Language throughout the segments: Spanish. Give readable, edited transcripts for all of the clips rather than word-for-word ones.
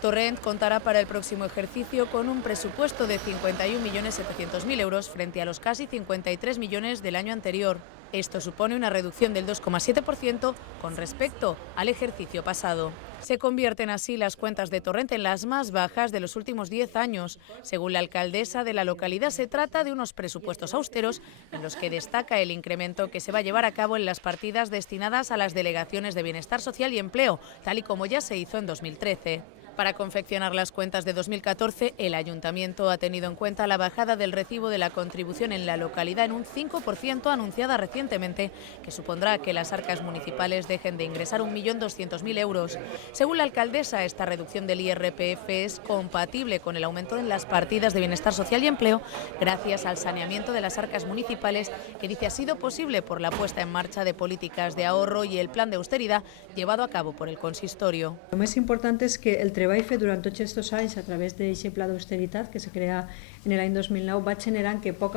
Torrent contará para el próximo ejercicio con un presupuesto de 51.700.000 euros frente a los casi 53 millones del año anterior. Esto supone una reducción del 2,7% con respecto al ejercicio pasado. Se convierten así las cuentas de Torrent en las más bajas de los últimos 10 años. Según la alcaldesa de la localidad, se trata de unos presupuestos austeros en los que destaca el incremento que se va a llevar a cabo en las partidas destinadas a las delegaciones de Bienestar Social y Empleo, tal y como ya se hizo en 2013. Para confeccionar las cuentas de 2014, el Ayuntamiento ha tenido en cuenta la bajada del recibo de la contribución en la localidad en un 5% anunciada recientemente, que supondrá que las arcas municipales dejen de ingresar 1.200.000 euros. Según la alcaldesa, esta reducción del IRPF es compatible con el aumento en las partidas de Bienestar Social y Empleo, gracias al saneamiento de las arcas municipales, que dice ha sido posible por la puesta en marcha de políticas de ahorro y el plan de austeridad llevado a cabo por el consistorio. Lo más importante es que el treball fet durant tots aquests anys a través d'aquest pla d'austeritat que se crea en l'any 2009 va generant que a poc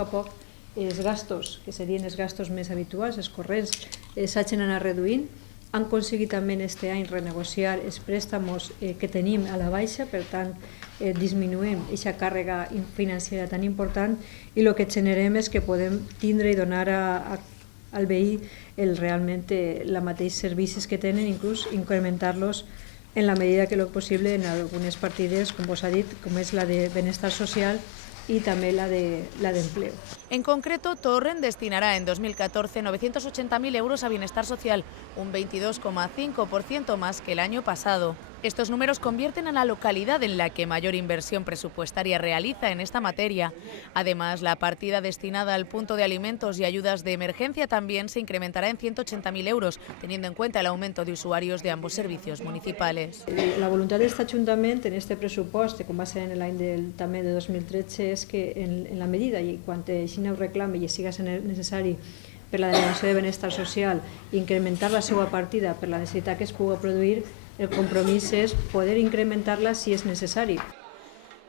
els gastos, que serien els gastos més habituals, els corrents, s'hagin anat reduint. Han aconseguit també en aquest any renegociar els préstamos que tenim a la baixa, per tant disminuïm aquesta càrrega financera tan important i el que generem és que podem tindre i donar al veí realment els mateixos servicis que tenen, inclús incrementar-los en la medida que lo posible en algunes partides, com vos ha dit, com és la de Benestar Social y también la de empleo. En concreto, Torrent destinará en 2014 980.000 euros a Bienestar Social, un 22,5% más que el año pasado. Estos números convierten a la localidad en la que mayor inversión presupuestaria realiza en esta materia. Además, la partida destinada al punto de alimentos y ayudas de emergencia también se incrementará en 180.000 euros, teniendo en cuenta el aumento de usuarios de ambos servicios municipales. La voluntat d'aquest Ajuntament en este pressupost, com va ser en l'any també de 2013, és que en la medida i quan així ho reclami i siga necessari per la delegació de Benestar Social incrementar la seva partida per la necessitat que es pugui produir, el compromís es poder incrementarla si es necesario.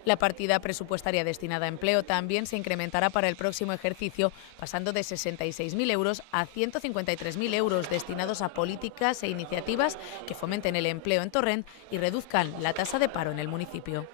La partida presupuestaria destinada a empleo también se incrementará para el próximo ejercicio, pasando de 66.000 euros a 153.000 euros destinados a políticas e iniciativas que fomenten el empleo en Torrent y reduzcan la tasa de paro en el municipio.